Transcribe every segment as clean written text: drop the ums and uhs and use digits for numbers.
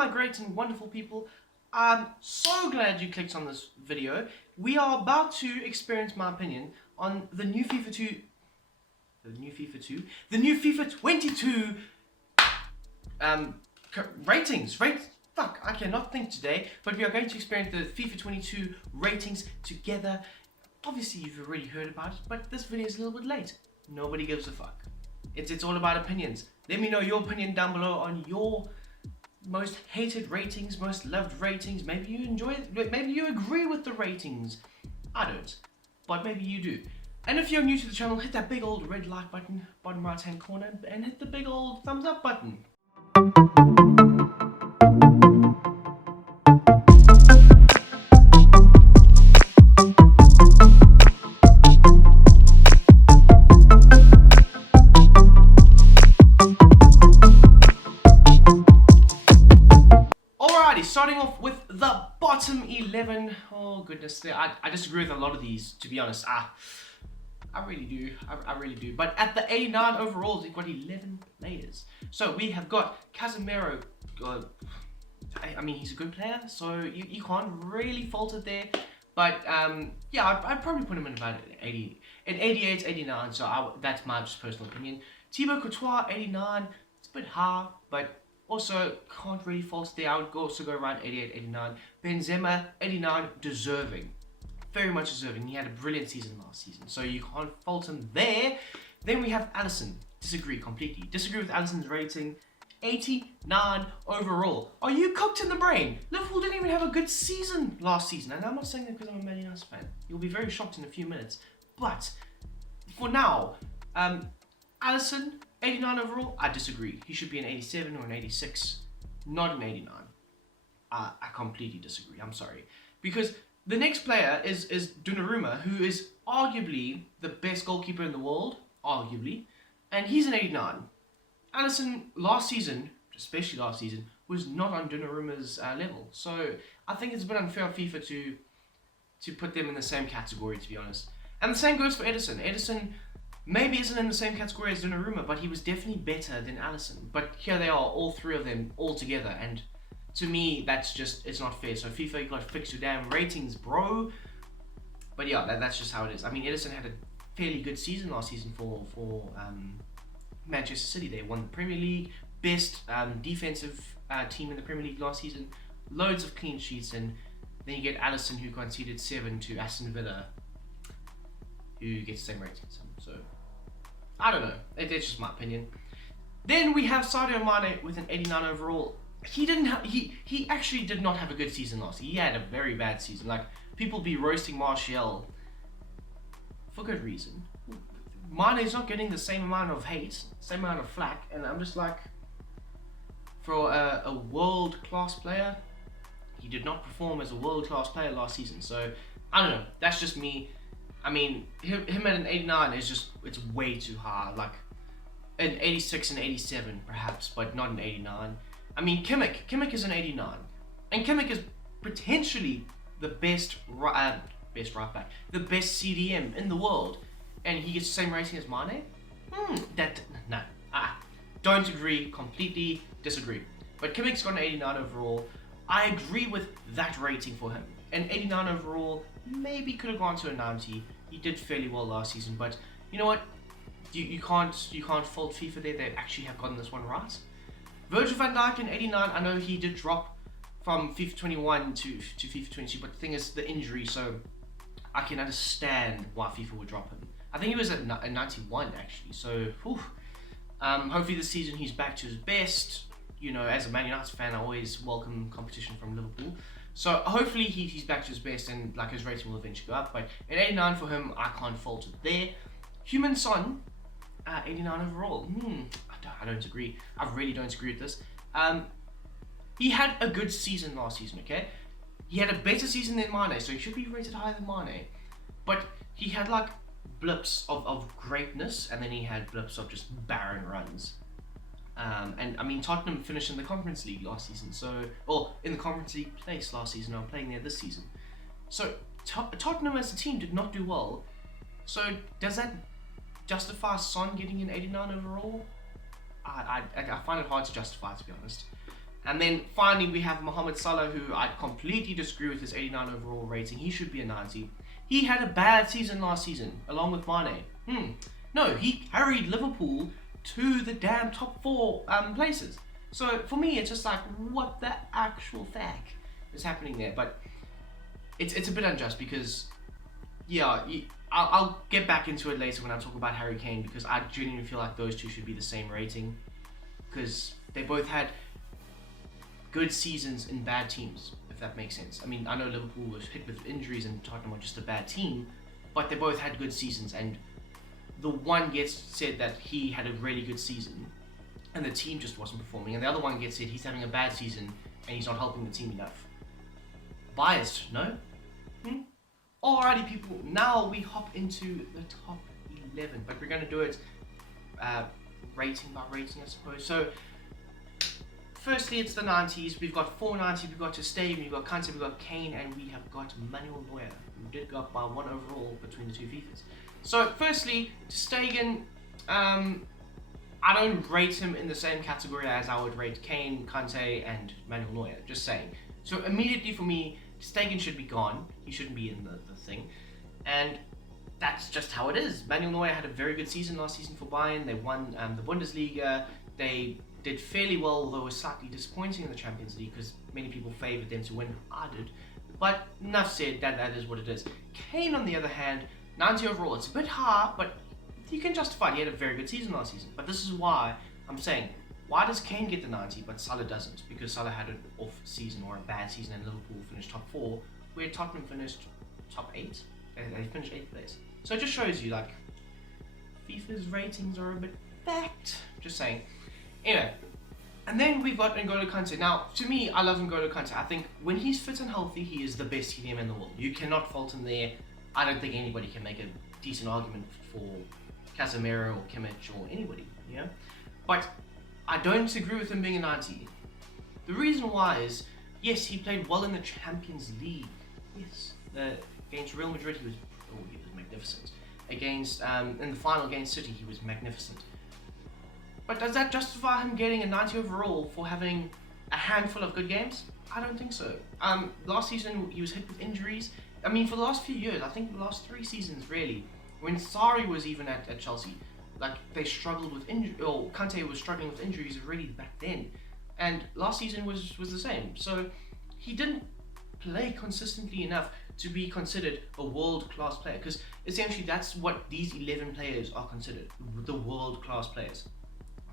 my great and wonderful people, I'm so glad you clicked on this video. We are about to experience my opinion on the new FIFA 22 ratings. Fuck, I cannot think today, but we are going to experience the FIFA 22 ratings together. Obviously, you've already heard about it, but this video is a little bit late. Nobody gives a fuck. It's all about opinions. Let me know your opinion down below on your most hated ratings, most loved ratings. Maybe you enjoy it, maybe you agree with the ratings. I don't, but maybe you do. And if you're new to the channel, hit that big old red like button, bottom right hand corner, and hit the big old thumbs up button. Starting off with the bottom 11. Oh goodness, I disagree with a lot of these, to be honest. I really do. I really do. But at the 89 overall, we've got 11 players. So we have got Casemiro. I mean, he's a good player, so you can't really fault it there. But yeah, I'd probably put him in about 80, an 88, 89. So that's my just personal opinion. Thibaut Courtois, 89. It's a bit high, but also, can't really fault it there. I would also go around 88, 89. Benzema, 89, deserving. Very much deserving. He had a brilliant season last season, so you can't fault him there. Then we have Alisson. Disagree completely. Disagree with Alisson's rating. 89 overall. Are you cooked in the brain? Liverpool didn't even have a good season last season. And I'm not saying that because I'm a Man United fan. You'll be very shocked in a few minutes. But, for now, Alisson, 89 overall, I disagree. He should be an 87 or an 86, not an 89. I completely disagree. I'm sorry. Because the next player is Donnarumma, who is arguably the best goalkeeper in the world, arguably, and he's an 89. Alisson, last season, especially last season, was not on Donnarumma's level. So I think it's a bit unfair of FIFA to put them in the same category, to be honest. And the same goes for Ederson. Ederson maybe isn't in the same category as Donnarumma, but he was definitely better than Alisson. But here they are, all three of them, all together. And to me, that's just, it's not fair. So FIFA, you got to fix your damn ratings, bro. But yeah, that's just how it is. I mean, Ederson had a fairly good season last season for Manchester City. They won the Premier League, best defensive team in the Premier League last season. Loads of clean sheets. And then you get Alisson, who conceded 7 to Aston Villa, who gets the same ratings. So, I don't know. It's just my opinion. Then we have Sadio Mane with an 89 overall. He actually did not have a good season last year. He had a very bad season. Like, people be roasting Martial for good reason. Mane is not getting the same amount of hate, same amount of flack, and I'm just like, for a world-class player, he did not perform as a world-class player last season. So, I don't know. That's just me. I mean, him at an 89 is just, it's way too high. Like, an 86 and 87 perhaps, but not an 89. I mean, Kimmich is an 89. And Kimmich is potentially the best right back, the best CDM in the world. And he gets the same rating as Mane? No. Don't agree, completely disagree. But Kimmich's got an 89 overall. I agree with that rating for him. An 89 overall, maybe could have gone to a 90. He did fairly well last season, but you know what? You can't fault FIFA there. They actually have gotten this one right. Virgil van Dijk in 89. I know he did drop from FIFA 21 to FIFA 22, but the thing is the injury, so I can understand why FIFA would drop him. I think he was at 91 actually. So hopefully this season he's back to his best. You know, as a Man United fan, I always welcome competition from Liverpool. So hopefully he's back to his best and like his rating will eventually go up. But an 89 for him, I can't fault it there. Human Son, 89 overall. I don't agree. I really don't agree with this. He had a good season last season, okay? He had a better season than Mane, so he should be rated higher than Mane. But he had like blips of greatness, and then he had blips of just barren runs. And I mean, Tottenham finished in the Conference League last season, in the Conference League place last season. I'm playing there this season. So Tottenham as a team did not do well. So does that justify Son getting an 89 overall? I find it hard to justify, to be honest. And then finally we have Mohamed Salah, who I completely disagree with his 89 overall rating. He should be a 90. He had a bad season last season, along with Mane. No, he carried Liverpool to the damn top 4 places. So for me, it's just like, what the actual fuck is happening there? But it's a bit unjust because, yeah, I'll get back into it later when I talk about Harry Kane, because I genuinely feel like those two should be the same rating, because they both had good seasons in bad teams, if that makes sense. I mean, I know Liverpool was hit with injuries and Tottenham were just a bad team, but they both had good seasons, and the one gets said that he had a really good season and the team just wasn't performing, and the other one gets said he's having a bad season and he's not helping the team enough. Biased, no? Alrighty people, now we hop into the top 11, but we're going to do it rating by rating, I suppose. So firstly, it's the 90s. We've got 490, we've got Stegen, we've got Kante, we've got Kane, and we have got Manuel Neuer, who did go up by 1 overall between the two FIFAs. So firstly, Stegen, I don't rate him in the same category as I would rate Kane, Kante, and Manuel Neuer, just saying. So immediately for me, Stegen should be gone. He shouldn't be in the thing. And that's just how it is. Manuel Neuer had a very good season last season for Bayern. They won the Bundesliga. They did fairly well, although it was slightly disappointing in the Champions League because many people favoured them to win. I did. But enough said, that is what it is. Kane, on the other hand, 90 overall. It's a bit high, but you can justify it. He had a very good season last season. But this is why I'm saying, why does Kane get the 90 but Salah doesn't? Because Salah had an off season or a bad season and Liverpool finished top 4, where Tottenham finished top 8. They finished 8th place. So it just shows you, like, FIFA's ratings are a bit backed. Just saying. Anyway, and then we've got N'Golo Kante. Now, to me, I love N'Golo Kante. I think when he's fit and healthy, he is the best TDM in the world. You cannot fault him there. I don't think anybody can make a decent argument for Casemiro or Kimmich or anybody, you know? But I don't disagree with him being a 90. The reason why is, yes, he played well in the Champions League. Yes, against Real Madrid, he was magnificent. Against in the final against City, he was magnificent. But does that justify him getting a 90 overall for having a handful of good games? I don't think so. Last season, he was hit with injuries. I mean, for the last few years, I think the last 3 seasons, really, when Sarri was even at Chelsea, like, they struggled with injury, or Kante was struggling with injuries already back then. And last season was the same. So he didn't play consistently enough to be considered a world-class player, because essentially that's what these 11 players are considered, the world-class players.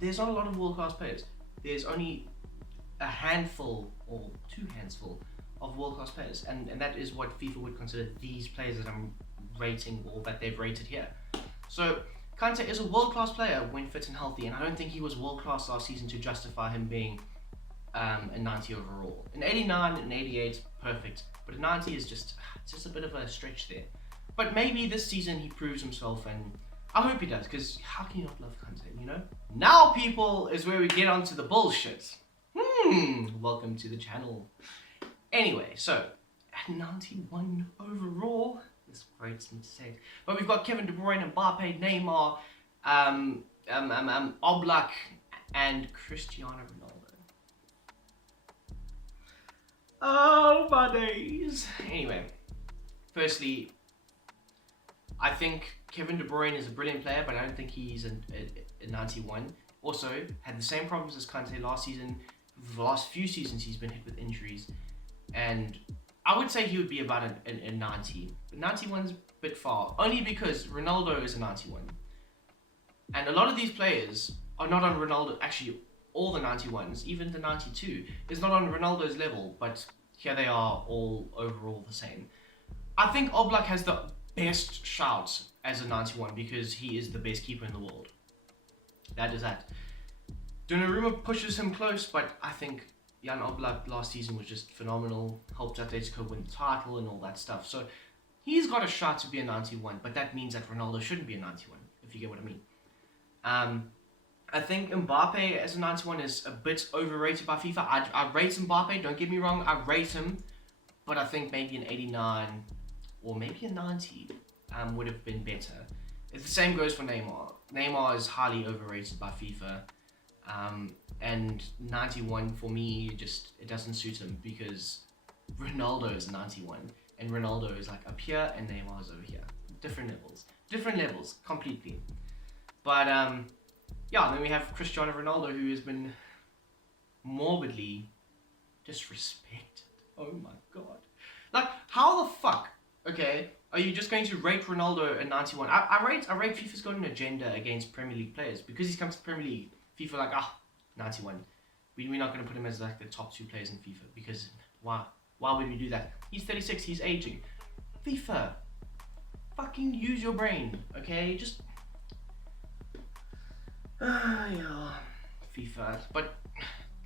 There's not a lot of world-class players. There's only a handful or 2 handsful of world-class players, and that is what FIFA would consider these players that I'm rating, or that they've rated here. So Kante is a world-class player when fit and healthy, and I don't think he was world-class last season to justify him being a 90 overall. An 89 and 88, perfect, but a 90 is just a bit of a stretch there. But maybe this season he proves himself, and I hope he does, because how can you not love Kante, you know? Now, people, is where we get onto the bullshit. Welcome to the channel. Anyway, so at 91 overall, this grates me to say, but we've got Kevin De Bruyne, Mbappe, Neymar, Oblak, and Cristiano Ronaldo. Oh my days. Anyway, firstly, I think Kevin De Bruyne is a brilliant player, but I don't think he's a 91. Also, had the same problems as Kante last season. The last few seasons he's been hit with injuries, and I would say he would be about a 90. But 91's a bit far, only because Ronaldo is a 91. And a lot of these players are not on Ronaldo, actually all the 91s, even the 92, is not on Ronaldo's level, but here they are all overall the same. I think Oblak has the best shout as a 91 because he is the best keeper in the world. That is that. Donnarumma pushes him close, but I think Jan Oblak last season was just phenomenal, helped Atletico win the title and all that stuff. So he's got a shot to be a 91, but that means that Ronaldo shouldn't be a 91, if you get what I mean. I think Mbappe as a 91 is a bit overrated by FIFA. I rate Mbappe, don't get me wrong, I rate him, but I think maybe an 89 or maybe a 90 would have been better. The same goes for Neymar. Neymar is highly overrated by FIFA. And 91 for me, it doesn't suit him because Ronaldo is 91 and Ronaldo is like up here and Neymar is over here. Different levels completely. But yeah, then we have Cristiano Ronaldo, who has been morbidly disrespected. Oh my god. Like, how the fuck, okay, are you just going to rate Ronaldo at 91? I rate FIFA's got an agenda against Premier League players because he's come to Premier League. FIFA like, 91. We're not going to put him as like the top 2 players in FIFA because why would we do that? He's 36, he's aging. FIFA, fucking use your brain, okay? Just yeah, FIFA. But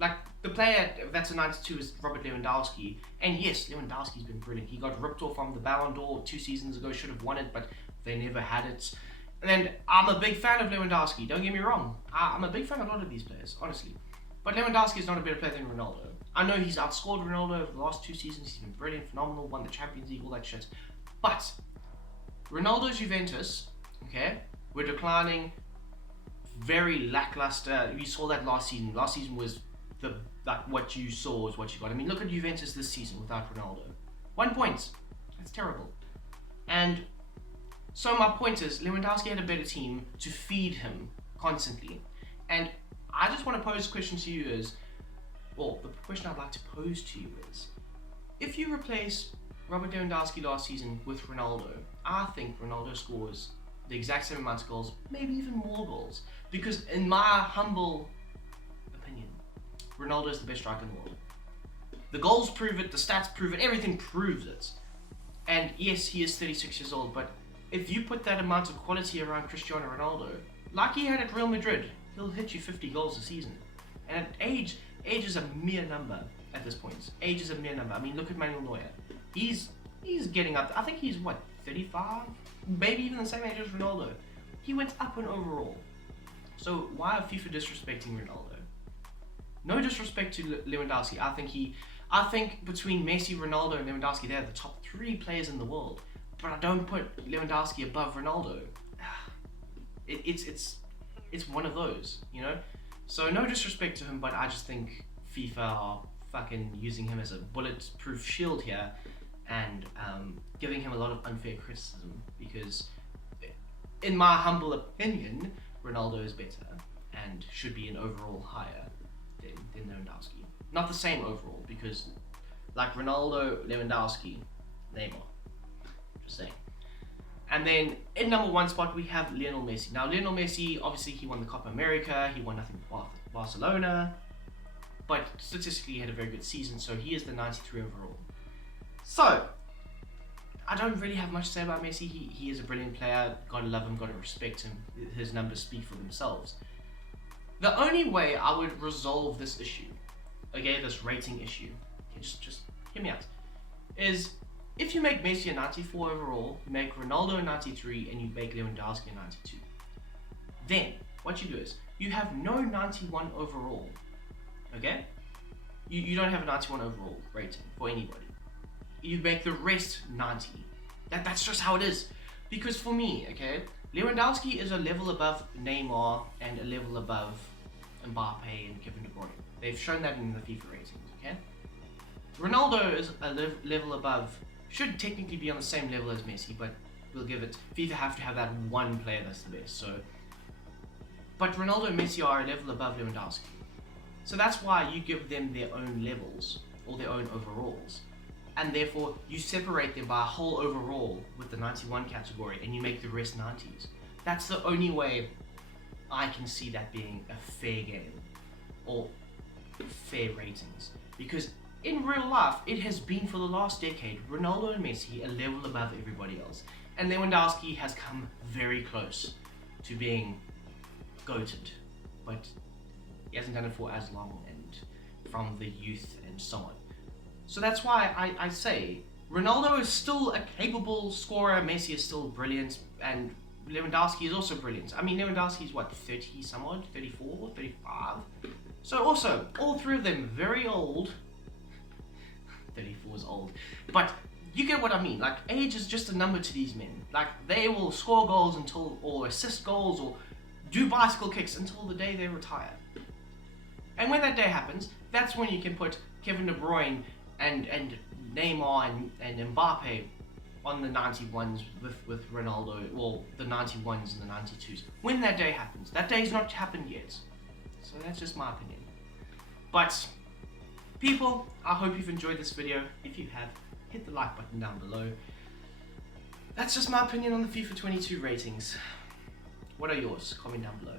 like the player that's a 92 is Robert Lewandowski, and yes, Lewandowski's been brilliant. He got ripped off from the Ballon d'Or 2 seasons ago, should have won it, but they never had it. And I'm a big fan of Lewandowski, don't get me wrong. I'm a big fan of a lot of these players, honestly. But Lewandowski is not a better player than Ronaldo. I know he's outscored Ronaldo over the last 2 seasons. He's been brilliant, phenomenal, won the Champions League, all that shit. But Ronaldo's Juventus, okay, were declining, very lackluster. We saw that last season. Last season was what you saw is what you got. I mean, look at Juventus this season without Ronaldo. 1 point. That's terrible. And so my point is, Lewandowski had a better team to feed him constantly. And I just want to pose a question to you is, well, the question I'd like to pose to you is, if you replace Robert Lewandowski last season with Ronaldo, I think Ronaldo scores the exact same amount of goals, maybe even more goals. Because in my humble opinion, Ronaldo is the best striker in the world. The goals prove it, the stats prove it, everything proves it. And yes, he is 36 years old, but if you put that amount of quality around Cristiano Ronaldo, like he had at Real Madrid, he'll hit you 50 goals a season. And at age is a mere number at this point. Age is a mere number. I mean, look at Manuel Neuer. He's getting up. I think he's, 35? Maybe even the same age as Ronaldo. He went up in overall. So why are FIFA disrespecting Ronaldo? No disrespect to Lewandowski. I think between Messi, Ronaldo, and Lewandowski, they're the top 3 players in the world. But I don't put Lewandowski above Ronaldo. It's one of those, you know? So no disrespect to him, but I just think FIFA are fucking using him as a bulletproof shield here and giving him a lot of unfair criticism because, in my humble opinion, Ronaldo is better and should be an overall higher than Lewandowski. Not the same overall because, like Ronaldo, Lewandowski, Neymar. Just saying. And then in number 1 spot we have Lionel Messi. Now Lionel Messi, obviously he won the Copa America, he won nothing with Barcelona, but statistically he had a very good season, so he is the 93 overall. So, I don't really have much to say about Messi. He is a brilliant player, gotta love him, gotta respect him, his numbers speak for themselves. The only way I would resolve this issue, okay, this rating issue, okay, just hear me out, is if you make Messi a 94 overall, you make Ronaldo a 93, and you make Lewandowski a 92. Then, what you do is, you have no 91 overall, okay? You don't have a 91 overall rating for anybody. You make the rest 90. That's just how it is. Because for me, okay, Lewandowski is a level above Neymar and a level above Mbappe and Kevin De Bruyne. They've shown that in the FIFA ratings, okay? Ronaldo is a level above, should technically be on the same level as Messi, but we'll give it, FIFA have to have that one player that's the best, so. But Ronaldo and Messi are a level above Lewandowski. So that's why you give them their own levels, or their own overalls. And therefore, you separate them by a whole overall with the 91 category, and you make the rest 90s. That's the only way I can see that being a fair game, or fair ratings. Because in real life, it has been for the last decade, Ronaldo and Messi a level above everybody else. And Lewandowski has come very close to being goated, but he hasn't done it for as long and from the youth and so on. So that's why I say Ronaldo is still a capable scorer, Messi is still brilliant, and Lewandowski is also brilliant. I mean, Lewandowski is what, 30 some odd, 34, 35? So also, all 3 of them very old. 34 is old, but you get what I mean. Like, age is just a number to these men. Like, they will score goals or assist goals or do bicycle kicks until the day they retire. And when that day happens, that's when you can put Kevin De Bruyne and Neymar and Mbappe on the 91s with Ronaldo, well, the 91s and the 92s. When that day happens. That day's not happened yet. So that's just my opinion. But, people, I hope you've enjoyed this video. If you have, hit the like button down below. That's just my opinion on the FIFA 22 ratings. What are yours? Comment down below.